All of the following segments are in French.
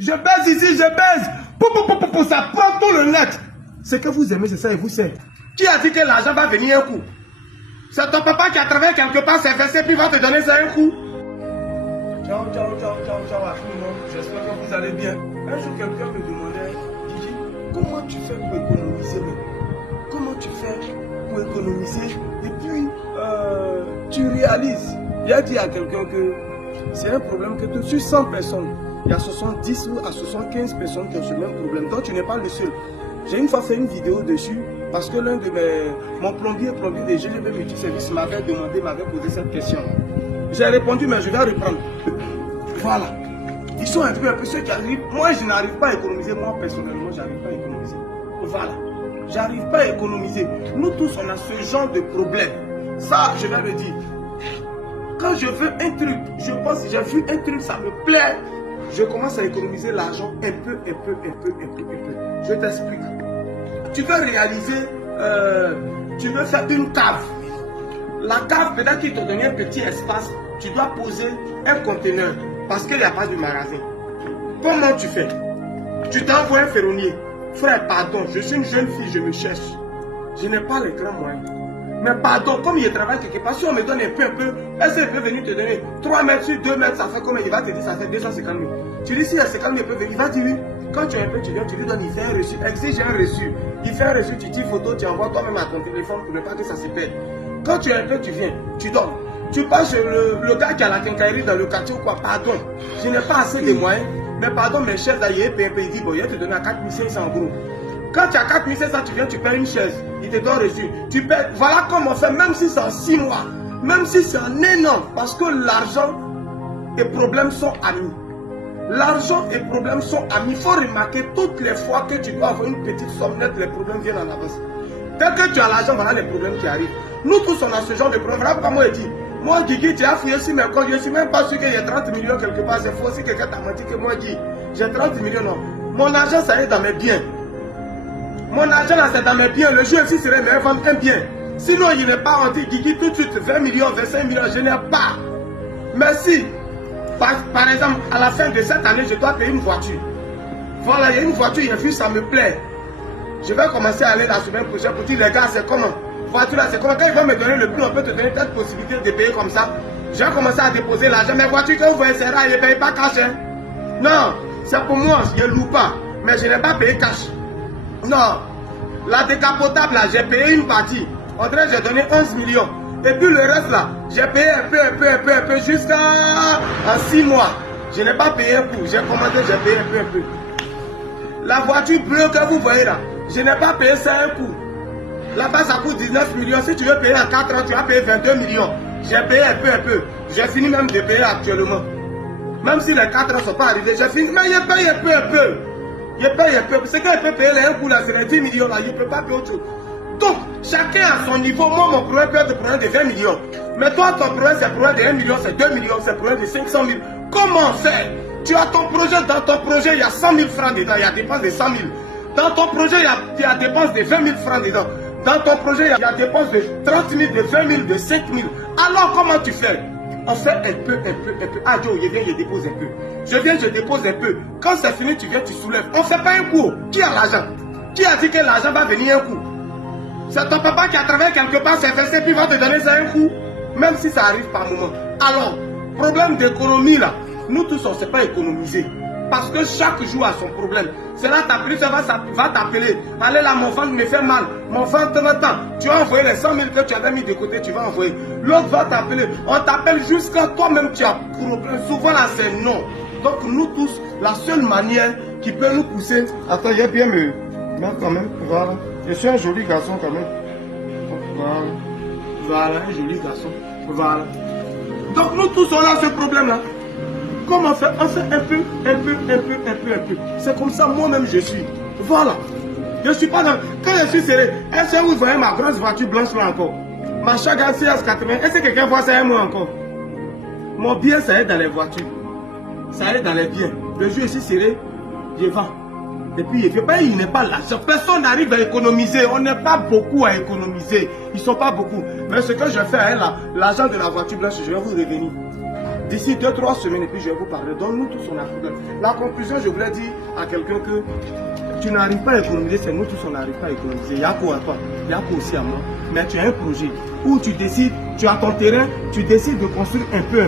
Je baise ici, je baise. Ça prend tout le net. Ce que vous aimez, c'est ça et vous savez. Qui a dit que l'argent va venir un coup? C'est ton papa qui a travaillé quelque part, s'est versé, puis va te donner ça un coup. Ciao, ciao, ciao, ciao, ciao à tout le monde. J'espère que vous allez bien. Un jour, quelqu'un me demandait, Gigi, comment tu fais pour économiser? Comment tu fais pour économiser? Et puis, tu réalises. J'ai dit à quelqu'un que c'est un problème que sur 100 personnes, il y a 70 ou à 75 personnes qui ont ce même problème. Donc, tu n'es pas le seul. J'ai une fois fait une vidéo dessus parce que l'un de mon plombier de GGB Multiservice m'avait posé cette question. J'ai répondu, mais je vais reprendre. Voilà. Ils sont un peu ceux qui arrivent. Moi, je n'arrive pas à économiser. Moi, personnellement, je n'arrive pas à économiser. Voilà. J'arrive pas à économiser. Nous tous, on a ce genre de problème. Ça, je vais le dire. Quand je veux un truc, je pense que j'ai vu un truc, ça me plaît. Je commence à économiser l'argent un peu. Je t'explique. Tu veux réaliser, tu veux faire une cave. La cave, peut-être qu'il te donne un petit espace, tu dois poser un conteneur parce qu'il n'y a pas de magasin. Comment tu fais? Tu t'envoies un ferronnier. Frère, pardon, je suis une jeune fille, je me cherche. Je n'ai pas les grands moyens. Mais pardon, comme il travaille quelque part, si on me donne un peu, est-ce qu'il peut venir te donner 3 mètres sur 2 mètres, ça fait combien? Il va te dire, ça fait 250 000. Tu dis, si il y a 50 000, il peut venir, il va dire oui. Quand tu as un peu, tu viens, tu lui donnes, il fait un reçu. Exige un reçu. Il fait un reçu, tu tires photo, tu envoies toi-même à ton téléphone pour ne pas que ça se perde. Quand tu as un peu, tu viens, tu donnes. Tu passes chez le gars qui a la quincaillerie dans le quartier ou quoi, pardon, je n'ai pas assez de moyens. Mais pardon, mes chefs d'ailleurs, il dit, bon, il va te donner à 4 500 euros. Quand tu as 4 500, tu viens, tu paies une chaise, il te donne reçu. Tu paies, voilà comment on fait, même si c'est en 6 mois, même si c'est en 1 an, parce que l'argent et problèmes sont amis. L'argent et problèmes sont amis. Il faut remarquer toutes les fois que tu dois avoir une petite somme nette, les problèmes viennent en avance. Dès que tu as l'argent, voilà les problèmes qui arrivent. Nous tous, on a ce genre de problème. Voilà pourquoi moi je dis, moi Guigui, tu as fouillé sur mes comptes, je ne suis même pas sûr qu'il y ait 30 millions quelque part. C'est faux si quelqu'un t'a menti que moi je dis, j'ai 30 millions, non. Mon argent, ça est dans mes biens. Mon argent là, c'est dans mes biens. Le jour aussi serait meilleur vendre un bien. Sinon, il n'est pas rentré. Guigui, tout de suite, 20 millions, 25 millions, je n'ai pas. Merci. Par exemple, à la fin de cette année, je dois payer une voiture. Voilà, il y a une voiture, j'ai vu, ça me plaît. Je vais commencer à aller la semaine prochaine pour dire, les gars, c'est comment? Voiture là, c'est comment? Quand ils vont me donner le prix, on peut te donner peut-être possibilité de payer comme ça. Je vais commencer à déposer l'argent. Mais voiture que vous voyez, c'est rare, ils ne payent pas cash. Hein? Non, c'est pour moi, je ne loue pas. Mais je n'ai pas payé cash. Non, la décapotable là, j'ai payé une partie. En vrai, j'ai donné 11 millions. Et puis le reste là, j'ai payé un peu, jusqu'à 6 mois. Je n'ai pas payé un coup, j'ai commandé, j'ai payé un peu. La voiture bleue que vous voyez là, je n'ai pas payé ça un coup. Là-bas, ça coûte 19 millions. Si tu veux payer en 4 ans, tu vas payer 22 millions. J'ai payé un peu. J'ai fini même de payer actuellement. Même si les 4 ans ne sont pas arrivés, j'ai fini. Mais je paye un peu. Je paye un peu. C'est qu'il peut payer les 1 coup là, c'est les 10 millions là. Je ne peux pas payer autre chose. Donc, chacun à son niveau. Moi, mon problème peut être le problème de 20 millions. Mais toi, ton problème, c'est le problème de 1 million, c'est 2 millions, c'est le problème de 500 000. Comment faire? Tu as ton projet, dans ton projet, il y a 100 000 francs dedans, il y a dépense de 100 000. Dans ton projet, il y a dépense de 20 000 francs dedans. Dans ton projet, il y a dépense de 30 000, de 20 000, de 5 000. Alors, comment tu fais? On fait un peu. Ah, Joe, je viens, je dépose un peu. Je viens, je dépose un peu. Quand c'est fini, tu viens, tu soulèves. On ne fait pas un coup. Qui a l'argent? Qui a dit que l'argent va venir un coup? C'est ton papa qui a travaillé quelque part, c'est versé, puis va te donner ça un coup. Même si ça arrive par moment. Alors, problème d'économie là, nous tous on ne sait pas économiser. Parce que chaque jour a son problème. C'est là ta prise va t'appeler. Allez là, mon ventre me fait mal. Mon ventre m'attend. Tu vas envoyer les 100 000 que tu avais mis de côté, tu vas envoyer. L'autre va t'appeler. On t'appelle jusqu'à toi-même, tu as problème. Souvent là, c'est non. Donc nous tous, la seule manière qui peut nous pousser. Attends, il y a bien me mettre quand même. Voilà. Je suis un joli garçon quand même. Voilà, un joli garçon. Voilà. Donc nous tous, on a ce problème-là. Comment faire? On fait un peu. C'est comme ça, moi-même, je suis. Voilà. Je ne suis pas dans... Quand je suis serré, est-ce que vous voyez ma grosse voiture blanche là encore? Ma Chaga CS80, est-ce que quelqu'un voit ça et moi encore? Mon bien, ça aide dans les voitures. Ça aide dans les biens. Le jour, je suis serré, je vends. Et puis, il n'est pas l'argent. Personne n'arrive à économiser. On n'est pas beaucoup à économiser. Ils ne sont pas beaucoup. Mais ce que je fais, l'argent de la voiture blanche, je vais vous revenir. D'ici 2-3 semaines, et puis je vais vous parler. Donne-nous tous on a problème. La conclusion, je voulais dire à quelqu'un que tu n'arrives pas à économiser, c'est nous tous on n'arrive pas à économiser. Il y a quoi à toi, il y a quoi aussi à moi. Mais tu as un projet où tu décides, tu as ton terrain, tu décides de construire un peu.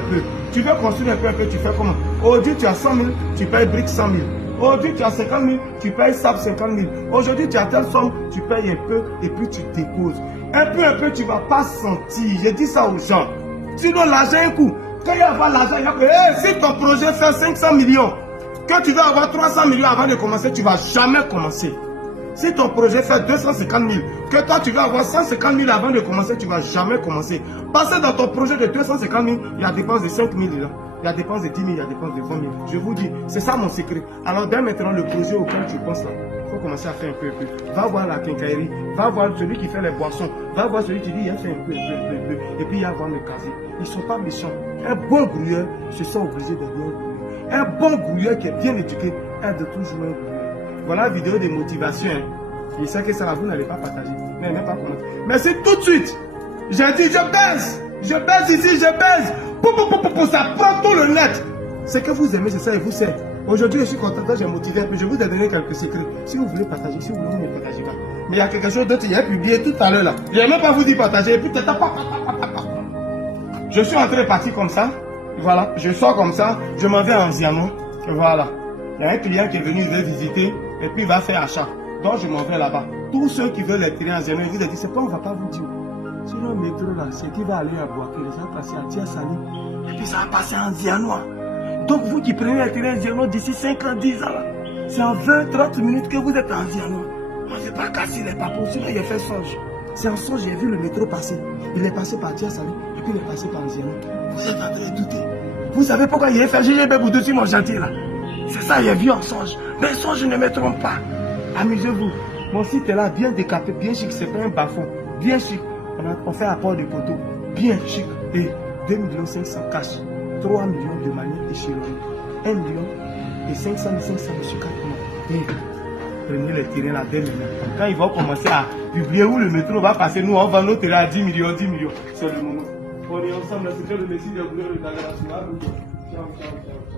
Tu veux construire un peu, tu fais comment? Aujourd'hui, tu as 100 000, tu payes briques 100 000. Aujourd'hui, tu as 50 000, tu payes sable 50 000. Aujourd'hui, tu as telle somme, tu payes un peu et puis tu déposes. Un peu, tu ne vas pas sentir. Je dis ça aux gens. Sinon, l'argent est un coup. Quand il y a l'argent, il y a que si ton projet fait 500 millions, que tu vas avoir 300 millions avant de commencer, tu ne vas jamais commencer. Si ton projet fait 250 000, que toi tu vas avoir 150 000 avant de commencer, tu ne vas jamais commencer. Parce que dans ton projet de 250 000, il y a dépense de 5 000 là. Il y a dépense de 10 000, il y a dépense de 20 000. Je vous dis, c'est ça mon secret. Alors dès maintenant, le projet auquel tu penses là, il faut commencer à faire un peu. Va voir la quincaillerie, va voir celui qui fait les boissons, va voir celui qui dit il a fait un peu. Et puis il y a voir le casier. Ils ne sont pas méchants. Un bon grouilleur se sent obligé de bien grouiller. Un bon grouilleur qui est bien éduqué aide toujours un grouilleur. Voilà la vidéo de motivation. Je sais que ça, vous n'allez pas partager. Mais même pas commenter. Mais c'est tout de suite. J'ai dit, je baise. Je baise ici, je baise. Ça prend tout le net. Ce que vous aimez, c'est ça et vous savez. Aujourd'hui, je suis content, j'ai motivé un peu. Je vous ai donné quelques secrets. Si vous voulez partager, si vous voulez, ne partagez pas. Mais il y a quelque chose d'autre, il y a publié tout à l'heure là. Je n'ai même pas vous dit partager. Et puis, je suis en train de partir comme ça. Voilà, je sors comme ça. Je m'en vais en Ziano. Voilà. Il y a un client qui est venu, il veut visiter. Et puis, il va faire achat. Donc, je m'en vais là-bas. Tous ceux qui veulent les tirer en Ziano, ils vous disent, c'est pas, on ne va pas vous dire. Sur le métro là, c'est qui va aller à Boaké, ça va passer à Tiasali. Et puis, ça va passer en Ziano. Donc, vous qui prenez les tirer en Ziano d'ici 5 ans, 10 ans là, c'est en 20-30 minutes que vous êtes en Ziano. On ne va pas casser les papous. Sinon, il a fait songe. C'est en songe, j'ai vu le métro passer. Il est passé par Tiasali. Et puis, il est passé par Ziano. Vous êtes en train de douter. Vous savez pourquoi il a fait GGB pour dessus mon chantier là? C'est ça, il a vu en songe. Mais songe ne me trompe pas. Amusez-vous. Mon site est là, bien décapé, bien chic. C'est pas un bas-fond. Bien chic. On fait apport de poteaux. Bien chic. Et 2 500 000 cash. 3 millions de manière échelonnée. 1 million et 500 000 sur 4 mois. Et prenez les terrains là dès maintenant. Quand ils vont commencer à publier où le métro va passer, nous on vend nos terrains à 10 millions, 10 millions. C'est le moment. On est ensemble, c'est le Messie de la couleur de la Ciao, ciao, ciao.